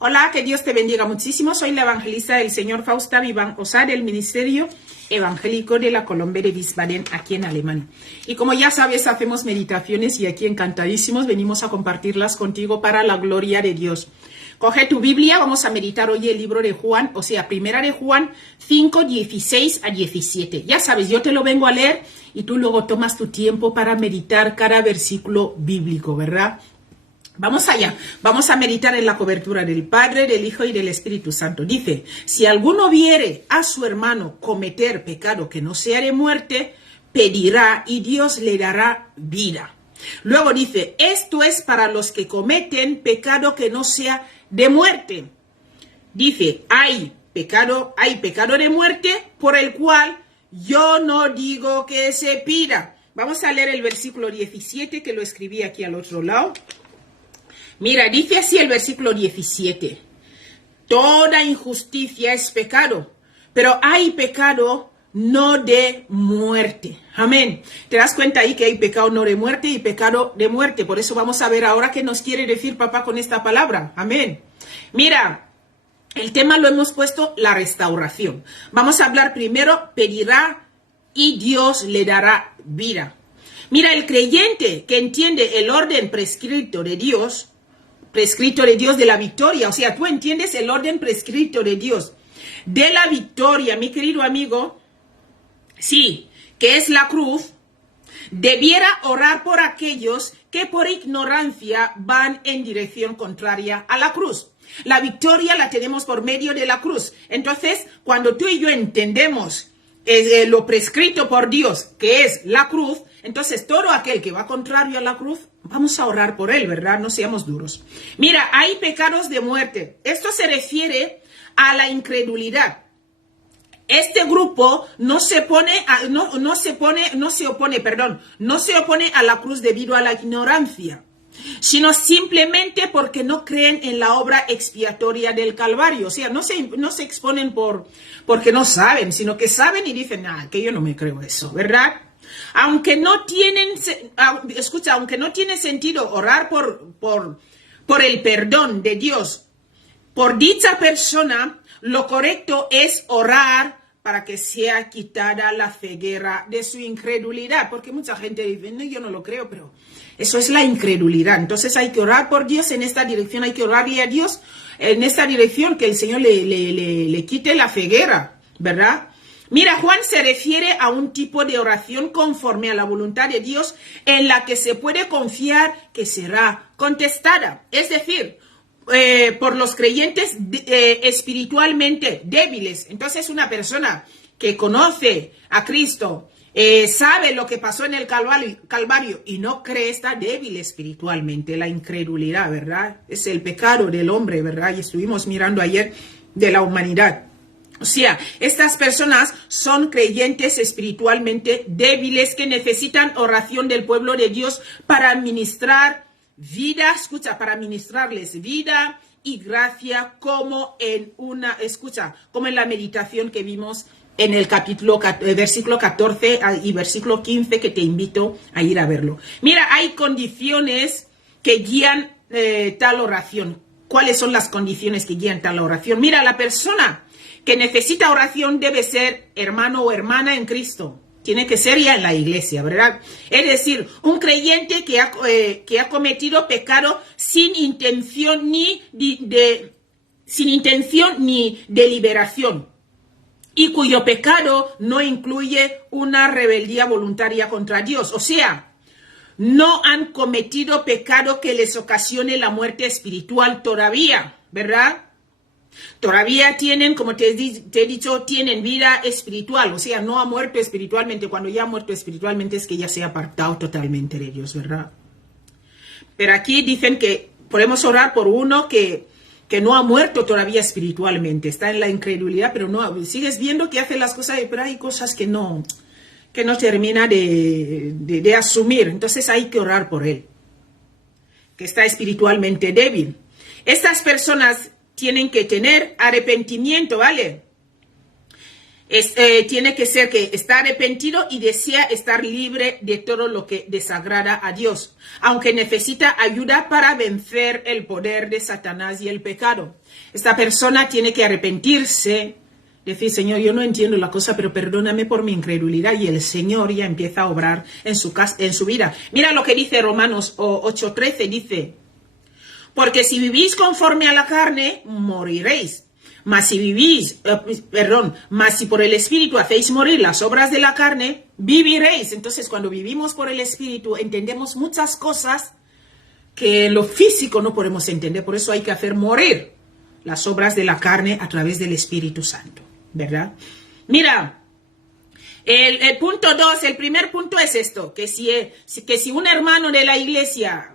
Hola, que Dios te bendiga muchísimo. Soy la evangelista del señor Fausta Vivan Osá del Ministerio Evangélico de la Colombia de Wiesbaden, aquí en Alemania. Y como ya sabes, hacemos meditaciones y aquí encantadísimos venimos a compartirlas contigo para la gloria de Dios. Coge tu Biblia, vamos a meditar hoy el libro de Juan, o sea, primera de Juan 5, 16 a 17. Ya sabes, yo te lo vengo a leer y tú luego tomas tu tiempo para meditar cada versículo bíblico, ¿verdad? Vamos allá, vamos a meditar en la cobertura del Padre, del Hijo y del Espíritu Santo. Dice, si alguno viere a su hermano cometer pecado que no sea de muerte, pedirá y Dios le dará vida. Luego dice, esto es para los que cometen pecado que no sea de muerte. Dice, hay pecado de muerte por el cual yo no digo que se pida. Vamos a leer el versículo 17 que lo escribí aquí al otro lado. Mira, dice así el versículo 17. Toda injusticia es pecado, pero hay pecado no de muerte. Amén. ¿Te das cuenta ahí que hay pecado no de muerte y pecado de muerte? Por eso vamos a ver ahora qué nos quiere decir papá con esta palabra. Amén. Mira, el tema lo hemos puesto la restauración. Vamos a hablar primero, pedirá y Dios le dará vida. Mira, el creyente que entiende el orden prescrito de Dios de la victoria, o sea, tú entiendes el orden prescrito de Dios de la victoria, mi querido amigo, sí, que es la cruz, debiera orar por aquellos que por ignorancia van en dirección contraria a la cruz. La victoria la tenemos por medio de la cruz. Entonces, cuando tú y yo entendemos lo prescrito por Dios, que es la cruz, entonces todo aquel que va contrario a la cruz, vamos a orar por él, ¿verdad? No seamos duros. Mira, hay pecados de muerte. Esto se refiere a la incredulidad. Este grupo no se opone a la cruz debido a la ignorancia, sino simplemente porque no creen en la obra expiatoria del Calvario. O sea, no se exponen porque no saben, sino que saben y dicen, que yo no me creo eso, ¿verdad? Aunque no tiene sentido orar por el perdón de Dios por dicha persona, lo correcto es orar para que sea quitada la ceguera de su incredulidad, porque mucha gente dice, no, yo no lo creo, pero eso es la incredulidad. Entonces hay que orar por Dios en esta dirección, hay que orarle a Dios en esta dirección, que el Señor le quite la ceguera, ¿verdad? Mira, Juan se refiere a un tipo de oración conforme a la voluntad de Dios en la que se puede confiar que será contestada. Es decir, por los creyentes espiritualmente débiles. Entonces, una persona que conoce a Cristo, sabe lo que pasó en el Calvario y no cree, está débil espiritualmente. La incredulidad, ¿verdad? Es el pecado del hombre, ¿verdad? Y estuvimos mirando ayer de la humanidad. O sea, estas personas son creyentes espiritualmente débiles que necesitan oración del pueblo de Dios para administrar vida, para administrarles vida y gracia como en la meditación que vimos en el versículo 14 y versículo 15, que te invito a ir a verlo. Mira, hay condiciones que guían tal oración. ¿Cuáles son las condiciones que guían tal oración? Mira, la persona que necesita oración debe ser hermano o hermana en Cristo. Tiene que ser ya en la iglesia, ¿verdad? Es decir, un creyente que ha cometido pecado sin intención ni deliberación, y cuyo pecado no incluye una rebeldía voluntaria contra Dios. O sea, no han cometido pecado que les ocasione la muerte espiritual todavía, ¿verdad? Todavía tienen, como te he dicho, tienen vida espiritual, o sea, no ha muerto espiritualmente. Cuando ya ha muerto espiritualmente es que ya se ha apartado totalmente de Dios, ¿verdad? Pero aquí dicen que podemos orar por uno que no ha muerto todavía espiritualmente, está en la incredulidad, pero no, sigues viendo que hace las cosas, pero hay cosas que no termina de asumir. Entonces hay que orar por él, que está espiritualmente débil. Estas personas tienen que tener arrepentimiento, ¿vale? tiene que ser que está arrepentido y desea estar libre de todo lo que desagrada a Dios, aunque necesita ayuda para vencer el poder de Satanás y el pecado. Esta persona tiene que arrepentirse, decir, Señor, yo no entiendo la cosa, pero perdóname por mi incredulidad, y el Señor ya empieza a obrar en su vida. Mira lo que dice Romanos 8:13, dice, porque si vivís conforme a la carne, moriréis. Mas si por el Espíritu hacéis morir las obras de la carne, viviréis. Entonces, cuando vivimos por el Espíritu, entendemos muchas cosas que en lo físico no podemos entender. Por eso hay que hacer morir las obras de la carne a través del Espíritu Santo, ¿verdad? Mira, el punto 2, el primer punto es esto, que si un hermano de la iglesia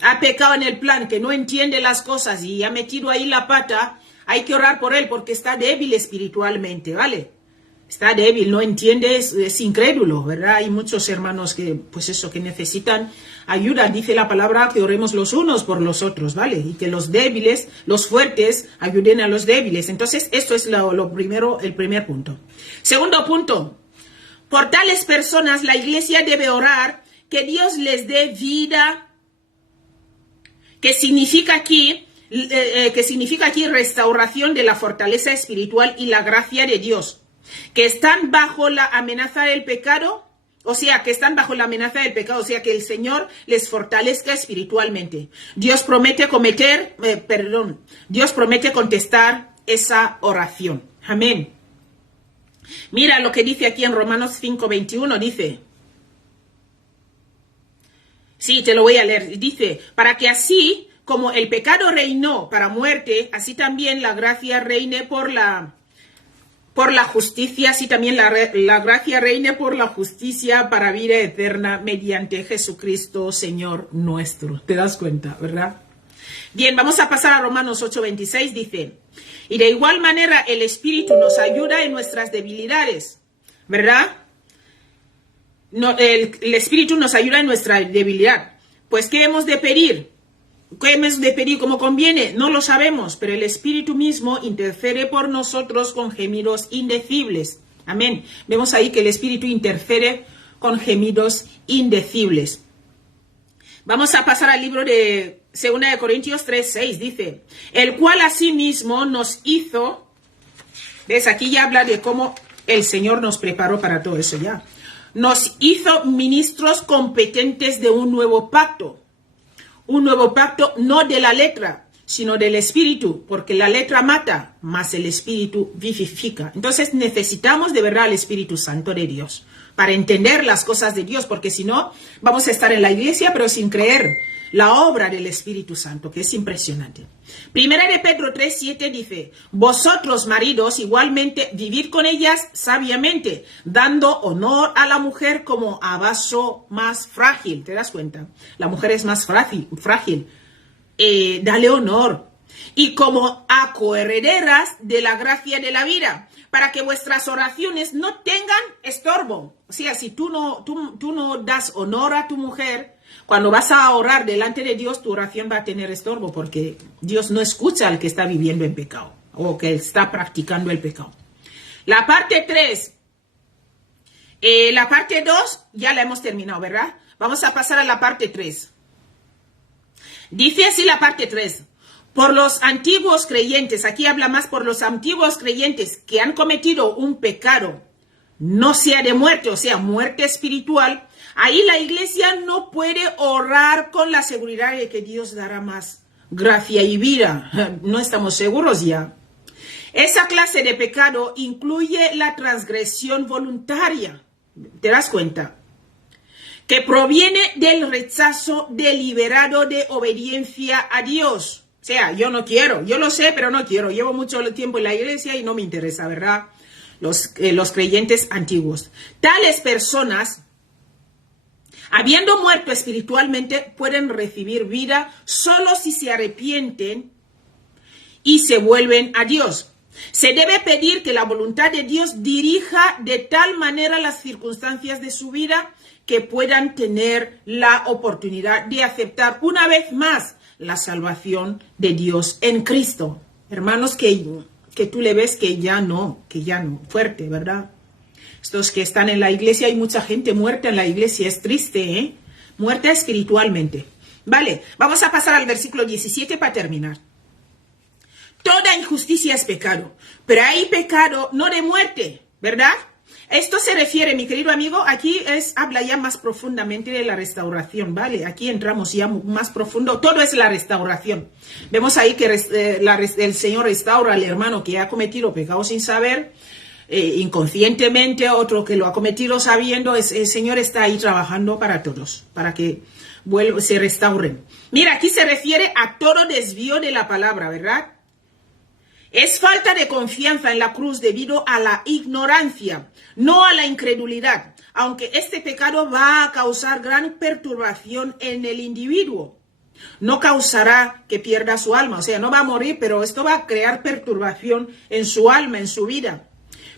ha pecado en el plan, que no entiende las cosas y ha metido ahí la pata, hay que orar por él porque está débil espiritualmente, ¿vale? Está débil, no entiende, es incrédulo, ¿verdad? Hay muchos hermanos que, pues eso, que necesitan ayuda. Dice la palabra que oremos los unos por los otros, ¿vale? Y que los débiles, los fuertes, ayuden a los débiles. Entonces, esto es lo primero, el primer punto. Segundo punto, por tales personas la iglesia debe orar que Dios les dé vida, que significa aquí restauración de la fortaleza espiritual y la gracia de Dios, que están bajo la amenaza del pecado, o sea, que el Señor les fortalezca espiritualmente. Dios promete contestar esa oración. Amén. Mira lo que dice aquí en Romanos 5:21, dice, sí, te lo voy a leer, dice, para que así como el pecado reinó para muerte, así también la gracia reine por la justicia, así también la gracia reine por la justicia para vida eterna mediante Jesucristo, Señor nuestro. ¿Te das cuenta, verdad? Bien, vamos a pasar a Romanos 8:26, dice, y de igual manera el Espíritu nos ayuda en nuestras debilidades, ¿verdad? No, el Espíritu nos ayuda en nuestra debilidad. Pues, ¿qué hemos de pedir? ¿Qué hemos de pedir como conviene? No lo sabemos, pero el Espíritu mismo intercede por nosotros con gemidos indecibles. Amén. Vemos ahí que el Espíritu intercede con gemidos indecibles. Vamos a pasar al libro de 2 de Corintios 3:6, dice, el cual asimismo nos hizo, ¿ves? Aquí ya habla de cómo el Señor nos preparó para todo eso ya. Nos hizo ministros competentes de un nuevo pacto. Un nuevo pacto no de la letra, sino del Espíritu, porque la letra mata, mas el Espíritu vivifica. Entonces necesitamos de verdad al Espíritu Santo de Dios para entender las cosas de Dios, porque si no, vamos a estar en la iglesia, pero sin creer la obra del Espíritu Santo, que es impresionante. Primera de Pedro 3:7 dice, vosotros maridos igualmente vivid con ellas sabiamente, dando honor a la mujer como a vaso más frágil. ¿Te das cuenta? La mujer es más frágil. Dale honor. Y como a coherederas de la gracia de la vida, para que vuestras oraciones no tengan estorbo. O sea, si tú no das honor a tu mujer, cuando vas a orar delante de Dios, tu oración va a tener estorbo, porque Dios no escucha al que está viviendo en pecado o que está practicando el pecado. La parte 3, la parte 2 ya la hemos terminado, ¿verdad? Vamos a pasar a la parte 3. Dice así la parte 3. Por los antiguos creyentes, aquí habla más por los antiguos creyentes que han cometido un pecado, no sea de muerte, o sea, muerte espiritual, ahí la iglesia no puede orar con la seguridad de que Dios dará más gracia y vida. No estamos seguros ya. Esa clase de pecado incluye la transgresión voluntaria. ¿Te das cuenta? Que proviene del rechazo deliberado de obediencia a Dios. O sea, yo no quiero, yo lo sé, pero no quiero. Llevo mucho tiempo en la iglesia y no me interesa, ¿verdad? Los creyentes antiguos. Tales personas, habiendo muerto espiritualmente, pueden recibir vida solo si se arrepienten y se vuelven a Dios. Se debe pedir que la voluntad de Dios dirija de tal manera las circunstancias de su vida que puedan tener la oportunidad de aceptar una vez más la salvación de Dios en Cristo. Hermanos, que que tú le ves que ya no, fuerte, ¿verdad? Estos que están en la iglesia, hay mucha gente muerta en la iglesia, es triste, ¿eh? Muerta espiritualmente. Vale, vamos a pasar al versículo 17 para terminar. Toda injusticia es pecado, pero hay pecado no de muerte, ¿verdad? Esto se refiere, mi querido amigo, aquí habla ya más profundamente de la restauración, ¿vale? Aquí entramos ya más profundo, todo es la restauración. Vemos ahí que el Señor restaura al hermano que ha cometido pecado sin saber, inconscientemente, otro que lo ha cometido sabiendo. El Señor está ahí trabajando para todos, para que se restauren. Mira, aquí se refiere a todo desvío de la palabra, ¿verdad? Es falta de confianza en la cruz debido a la ignorancia, no a la incredulidad, aunque este pecado va a causar gran perturbación en el individuo. No causará que pierda su alma, o sea, no va a morir, pero esto va a crear perturbación en su alma, en su vida.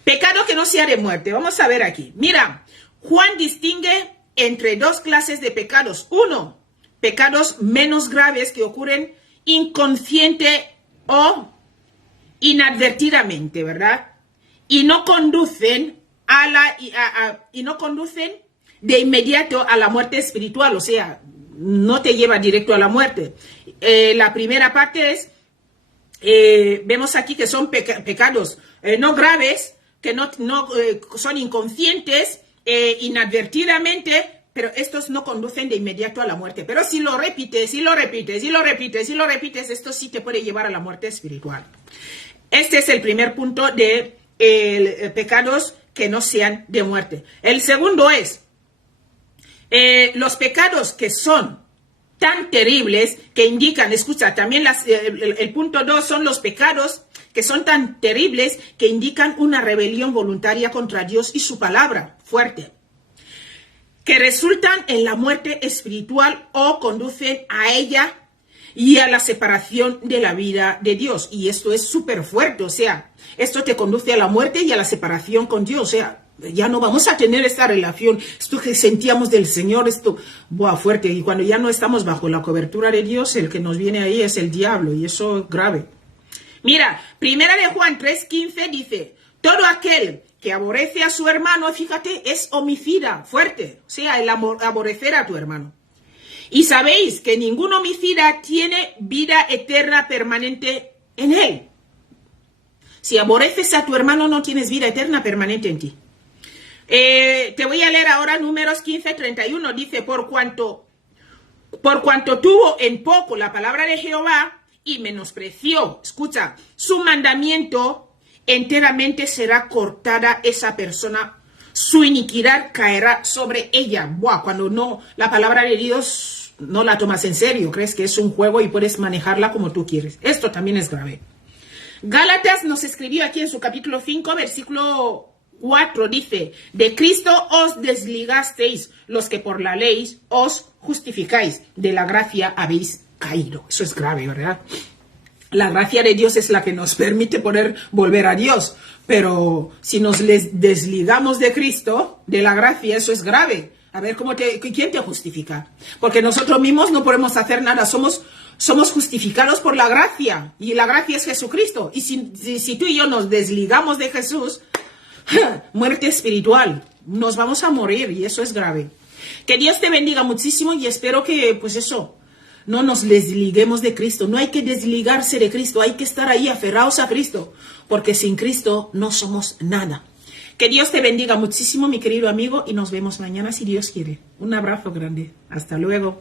Pecado que no sea de muerte. Vamos a ver aquí. Mira, Juan distingue entre dos clases de pecados. Uno, pecados menos graves que ocurren inconsciente o inadvertidamente, ¿verdad? Y no conducen de inmediato a la muerte espiritual, o sea, no te lleva directo a la muerte. La primera parte es, vemos aquí que son pecados no graves, que no son inconscientes, inadvertidamente, pero estos no conducen de inmediato a la muerte. Pero si lo repites, esto sí te puede llevar a la muerte espiritual. Este es el primer punto de pecados que no sean de muerte. El segundo es los pecados que son tan terribles que indican, escucha, también el punto 2 son los pecados que son tan terribles que indican una rebelión voluntaria contra Dios y su palabra, fuerte, que resultan en la muerte espiritual o conducen a ella y a la separación de la vida de Dios. Y esto es súper fuerte, o sea, esto te conduce a la muerte y a la separación con Dios, o sea, ya no vamos a tener esta relación, esto que sentíamos del Señor, esto, fuerte. Y cuando ya no estamos bajo la cobertura de Dios, el que nos viene ahí es el diablo, y eso es grave. Mira, primera de Juan 3:15 dice, todo aquel que aborrece a su hermano, fíjate, es homicida, fuerte, o sea, el aborrecer a tu hermano. Y sabéis que ningún homicida tiene vida eterna permanente en él. Si aborreces a tu hermano, no tienes vida eterna permanente en ti. Te voy a leer ahora Números 15:31. Dice, por cuanto tuvo en poco la palabra de Jehová y menospreció, escucha, su mandamiento, enteramente será cortada esa persona, su iniquidad caerá sobre ella. Cuando no, la palabra de Dios no la tomas en serio, crees que es un juego y puedes manejarla como tú quieres. Esto también es grave. Gálatas nos escribió aquí en su capítulo 5, versículo 4, dice, de Cristo os desligasteis, los que por la ley os justificáis, de la gracia habéis caído. Eso es grave, ¿verdad? La gracia de Dios es la que nos permite poder volver a Dios, pero si nos desligamos de Cristo, de la gracia, eso es grave. A ver, ¿quién te justifica? Porque nosotros mismos no podemos hacer nada, somos justificados por la gracia, y la gracia es Jesucristo. Y si tú y yo nos desligamos de Jesús, muerte espiritual, nos vamos a morir, y eso es grave. Que Dios te bendiga muchísimo, y espero que, pues eso, no nos desliguemos de Cristo. No hay que desligarse de Cristo, hay que estar ahí aferrados a Cristo, porque sin Cristo no somos nada. Que Dios te bendiga muchísimo, mi querido amigo, y nos vemos mañana si Dios quiere. Un abrazo grande. Hasta luego.